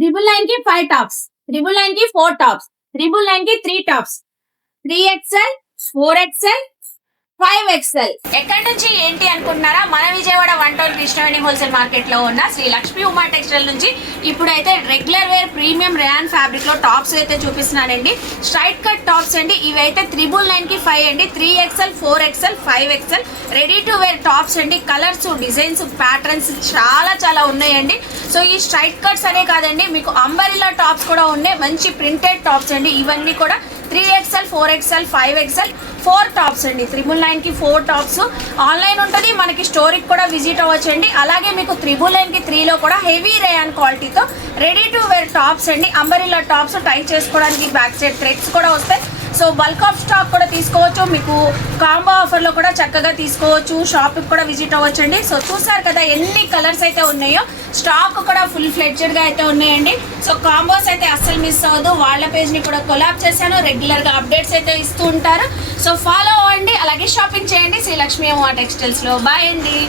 రిబుల్ నైన్కి five tops triple నైన్కి four tops triple నైన్కి three tops three XL four XL five XL ఎక్కడి నుంచి ఏంటి అనుకుంటున్నారా? మన విజయవాడ వన్ కృష్ణవేణి హోల్సేల్ మార్కెట్లో ఉన్న శ్రీ లక్ష్మీ ఉమా టెక్స్టైల్ నుంచి ఇప్పుడైతే రెగ్యులర్ వేర్ ప్రీమియం రేయాన్ ఫ్యాబ్రిక్లో టాప్స్ అయితే చూపిస్తున్నానండి. స్ట్రైట్ కట్ టాప్స్ అండి. ఇవి అయితే త్రిబుల్ నైన్కి ఫైవ్ అండి. Three XL four XL five XL. Ready to wear tops అండి. కలర్స్ డిజైన్స్ ప్యాటర్న్స్ చాలా చాలా ఉన్నాయండి. సో ఈ స్ట్రైట్ కట్స్ అనే కాదండి. మీకు అంబరిలా టాప్స్ కూడా ఉన్నాయి. మంచి ప్రింటెడ్ టాప్స్ అండి. ఇవన్నీ కూడా three XL four XL five XL four tops అండి. త్రిబుల్ నైన్కి ఫోర్ టాప్స్. ఆన్లైన్ ఉంటుంది మనకి స్టోర్కి కూడా విజిట్ అవ్వచ్చండి. అలాగే మీకు త్రిబుల్ నైన్కి త్రీలో కూడా హెవీ రేయాన్ క్వాలిటీతో రెడీ టు వేర్ టాప్స్ అండి. అంబరిలా టాప్స్ టై చేసుకోవడానికి బ్యాక్ సైడ్ థ్రెడ్స్ కూడా వస్తాయి. సో బల్క్ ఆఫ్ స్టాక్ కూడా తీసుకోవచ్చు. మీకు కాంబో ఆఫర్లో కూడా చక్కగా తీసుకోవచ్చు. షాప్కి కూడా విజిట్ అవ్వచ్చు అండి సో చూసారు కదా ఎన్ని కలర్స్ అయితే ఉన్నాయో. స్టాక్ కూడా ఫుల్ ఫ్లెడ్జెడ్గా అయితే ఉన్నాయండి. సో కాంబోస్ అయితే అస్సలు మిస్ అవ్వదు. వాళ్ళ పేజ్ని కూడా కొలాబ్ చేశాను. రెగ్యులర్గా అప్డేట్స్ అయితే ఇస్తూ ఉంటారు. సో ఫాలో అవ్వండి. అలాగే షాపింగ్ చేయండి. శ్రీ లక్ష్మీ అమ్మ టెక్స్టైల్స్లో బాయ్ అండి.